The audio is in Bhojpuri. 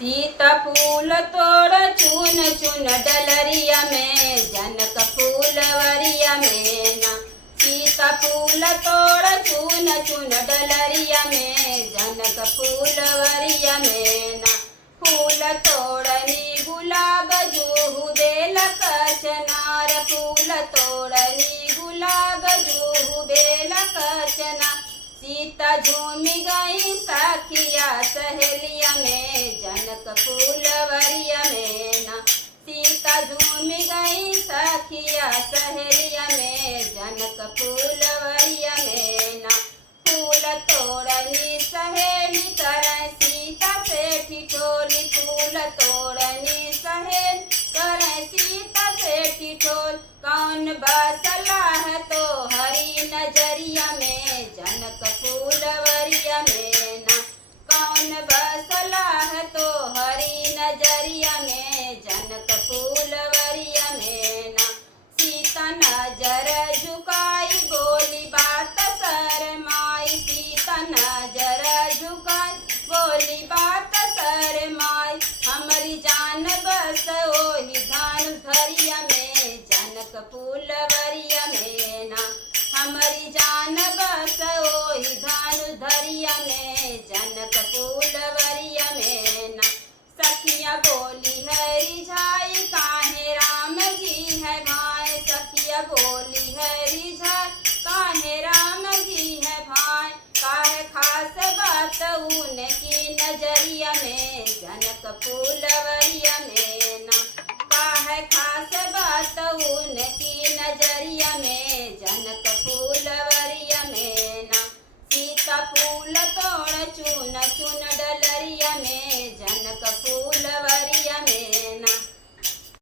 सीता फूल तोड़ चुन चुन डलरिया में, जनक फूलवरिया में ना। सीता फूल तोड़ चुन चुन डलरिया में, जनक फूलवरिया में ना। फूल तोड़नी गुलाब जूहू देल कचनार, फूल तोड़नी गुलाब जूहू देल कचना। सीता झूमी गई सखिया सहेलिया में, जनक फूलवरिया में ना। सीता झूमी गई सखिया सहेलिया में, जनक फूलवरिया में ना। फूल तोड़नी सहेली करे सीता से ठिठोली, फूल तोड़नी सहेली करे सीता से ठिठोल। कौन बसला है तो हरी नजरिया में, जनक फूलवरिया में ना। कौन बसला है तो हरी नजरिया में, जनक फूलवरिया में ना। सीता नजर झुकाई बोली बात शरमाई, सीता नजर झुकाई बोली बात शरमाई। हमारी जान बस ओही धान धरिया में, जनक फूलवरिया में ना। हमारी जान बस ओही धान धरिया में, जनक फूलवरिया में ना। सखिया बोली है रिझाई काहे राम जी है भाई, सखिया बोली है रिझाई काहे राम जी है भाई। काहे खास बात उनकी नजरिया में, जनक फूलवरिया में ना। काहे खास बात उनकी नजरिया में, जनक फूलवरिया में ना। सीता फूल तोड़ चुन चुन डलरिया में,